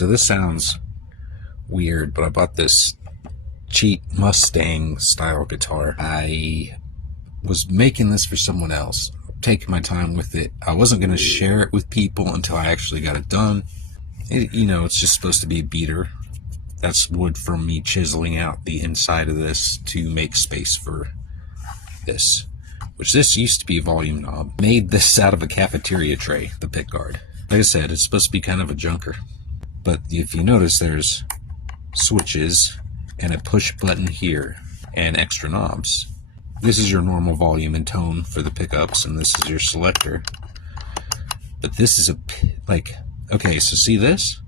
so this sounds weird, but I bought this cheap Mustang style guitar. I was making this for someone else, taking my time with it. I wasn't going to share it with people until I actually got it done. It's just supposed to be a beater. That's wood from me chiseling out the inside of this to make space for this, which this used to be a volume knob. Made this out of a cafeteria tray, the pickguard. Like I said, it's supposed to be kind of a junker. But if you notice, there's switches and a push button here and extra knobs. This is your normal volume and tone for the pickups, and this is your selector. But this is okay, so see this?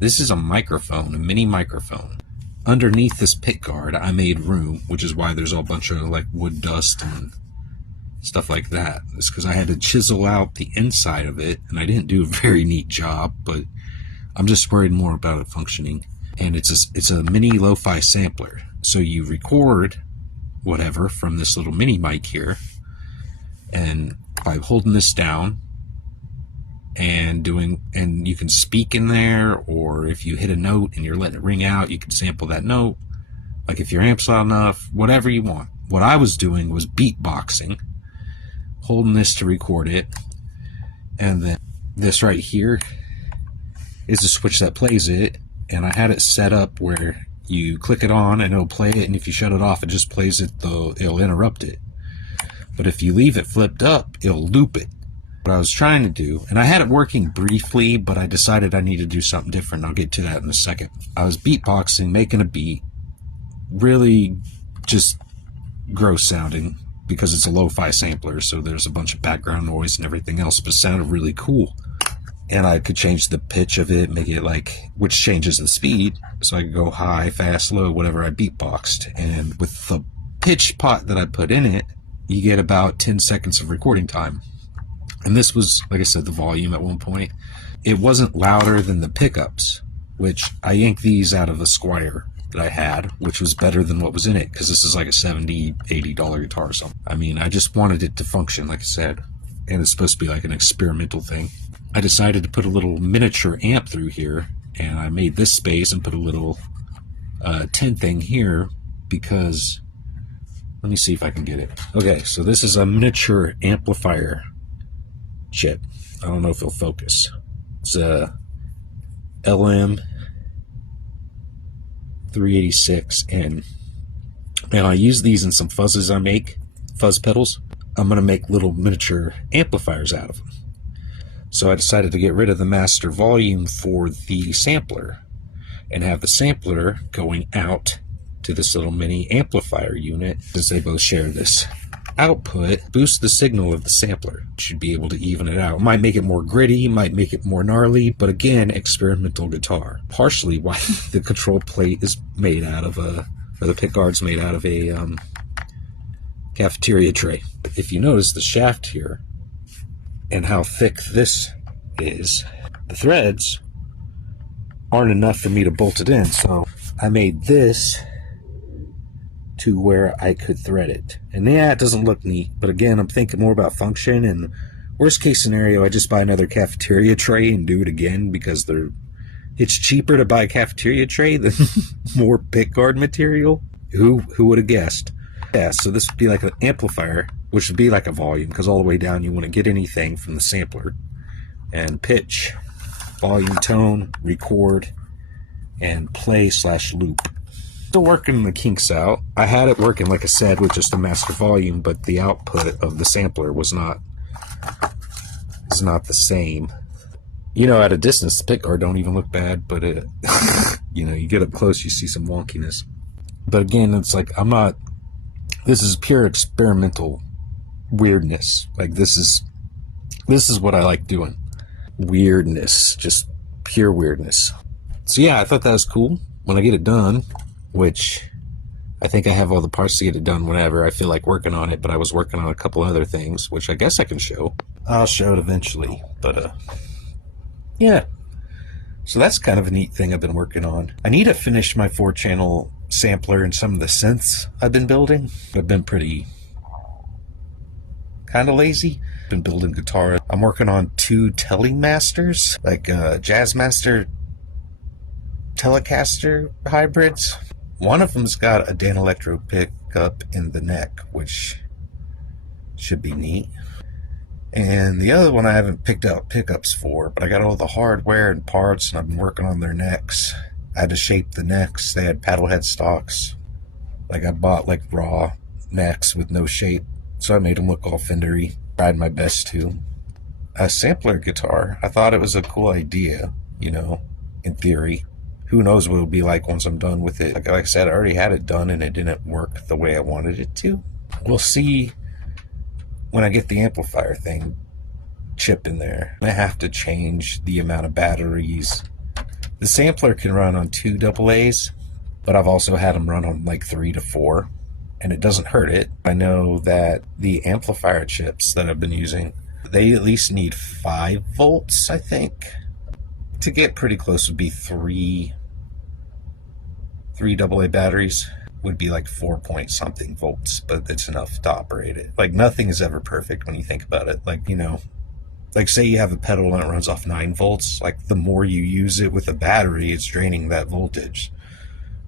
This is a microphone, a mini microphone. Underneath this pickguard, I made room, which is why there's a bunch of wood dust and stuff like that. It's because I had to chisel out the inside of it, and I didn't do a very neat job, but I'm just worried more about it functioning. And it's a mini lo-fi sampler. So you record whatever from this little mini mic here, and by holding this down and you can speak in there, or if you hit a note and you're letting it ring out, you can sample that note. Like if your amp's loud enough, whatever you want. What I was doing was beatboxing, holding this to record it, and then this right here is the switch that plays it, and I had it set up where you click it on and it'll play it, and if you shut it off, it just plays it, though it'll interrupt it. But if you leave it flipped up, it'll loop it. What I was trying to do, and I had it working briefly, but I decided I needed to do something different. I'll get to that in a second. I was beatboxing, making a beat, really just gross sounding, because it's a lo-fi sampler, so there's a bunch of background noise and everything else, but it sounded really cool. And I could change the pitch of it, make it which changes the speed, so I could go high, fast, low, whatever I beatboxed. And with the pitch pot that I put in it, you get about 10 seconds of recording time. And this was, like I said, the volume at one point. It wasn't louder than the pickups, which I yanked these out of a Squire that I had, which was better than what was in it, because this is like a $70, $80 guitar or something. I mean, I just wanted it to function, like I said, and it's supposed to be like an experimental thing. I decided to put a little miniature amp through here, and I made this space and put a little tin thing here because, let me see if I can get it. Okay, so this is a miniature amplifier chip. I don't know if it'll focus. It's a LM386N, and I use these in some fuzzes I make, fuzz pedals. I'm going to make little miniature amplifiers out of them. So I decided to get rid of the master volume for the sampler and have the sampler going out to this little mini amplifier unit, as they both share this output. Boost the signal of the sampler. Should be able to even it out. Might make it more gritty, might make it more gnarly, but again, experimental guitar. Partially why the control plate is made out of or the pickguard's made out of a cafeteria tray. If you notice the shaft here, and how thick this is, the threads aren't enough for me to bolt it in, so I made this to where I could thread it. And yeah, it doesn't look neat, but again, I'm thinking more about function, and worst case scenario, I just buy another cafeteria tray and do it again, because it's cheaper to buy a cafeteria tray than more pickguard material. Who would have guessed? Yeah, so this would be like an amplifier, which would be like a volume, because all the way down you wouldn't get anything from the sampler. And pitch, volume, tone, record, and play/loop. Still working the kinks out. I had it working, like I said, with just a master volume, but the output of the sampler is not the same. At a distance, the pickguard don't even look bad, but you get up close, you see some wonkiness. But again, it's like, this is pure experimental weirdness. Like, this is what I like doing. Weirdness, just pure weirdness. So yeah, I thought that was cool. When I get it done, which I think I have all the parts to get it done whenever I feel like working on it, but I was working on a couple other things, which I guess I can show. I'll show it eventually, but yeah. So that's kind of a neat thing I've been working on. I need to finish my 4-channel sampler and some of the synths I've been building. I've been pretty kind of lazy. Been building guitar. I'm working on 2 Telemasters, like Jazzmaster Telecaster hybrids. One of them's got a Danelectro pickup in the neck, which should be neat. And the other one I haven't picked out pickups for, but I got all the hardware and parts, and I've been working on their necks. I had to shape the necks. They had paddle head stocks. Like, I bought like raw necks with no shape, so I made them look all fendery. Tried my best to. A sampler guitar. I thought it was a cool idea, you know, in theory. Who knows what it'll be like once I'm done with it. Like I said, I already had it done and it didn't work the way I wanted it to. We'll see when I get the amplifier thing chip in there. I have to change the amount of batteries. The sampler can run on 2 AA's, but I've also had them run on like 3 to 4, and it doesn't hurt it. I know that the amplifier chips that I've been using, they at least need 5 volts, I think. To get pretty close would be 3 AA batteries would be like 4 point something volts, but it's enough to operate it. Like, nothing is ever perfect when you think about it. Like, you know, like say you have a pedal and it runs off 9 volts, like the more you use it with a battery, it's draining that voltage.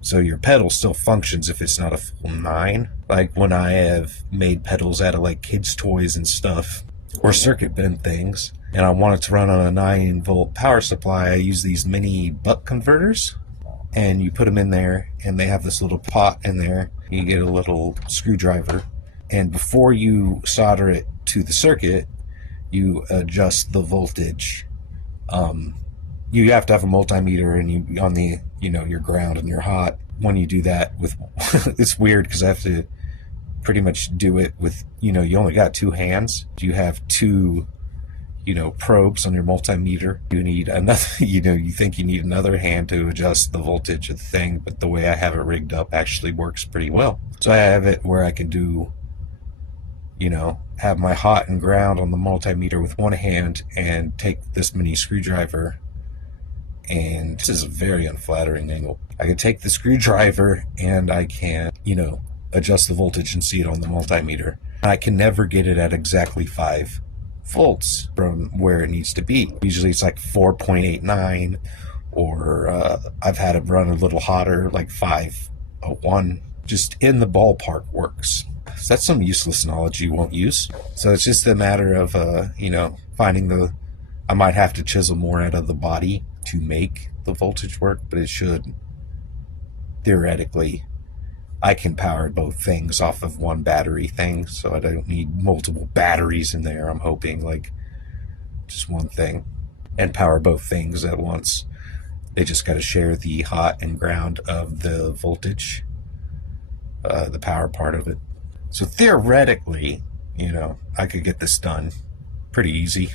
So your pedal still functions if it's not a full 9. Like when I have made pedals out of like kids' toys and stuff, or circuit bend things, and I want it to run on a 9 volt power supply, I use these mini buck converters, and you put them in there, and they have this little pot in there. You get a little screwdriver, and before you solder it to the circuit, you adjust the voltage. You have to have a multimeter, and you on the, you know, your ground and your hot. When you do that with, it's weird because I have to pretty much do it with, you know, you only got 2 hands. You have 2, you know, probes on your multimeter. You need another, you know, you think you need another hand to adjust the voltage of the thing, but the way I have it rigged up actually works pretty well. So I have it where I can do, you know, have my hot and ground on the multimeter with one hand and take this mini screwdriver, and this is a very unflattering angle. I can take the screwdriver and I can, you know, adjust the voltage and see it on the multimeter. I can never get it at exactly 5 volts from where it needs to be. Usually it's like 4.89, or I've had it run a little hotter, like 501. Just in the ballpark works. So that's some useless knowledge you won't use. So it's just a matter of, you know, finding the, I might have to chisel more out of the body to make the voltage work, but it should, theoretically, I can power both things off of one battery thing, so I don't need multiple batteries in there. I'm hoping, like, just one thing, and power both things at once. They just got to share the hot and ground of the voltage, the power part of it. So theoretically, you know, I could get this done pretty easy.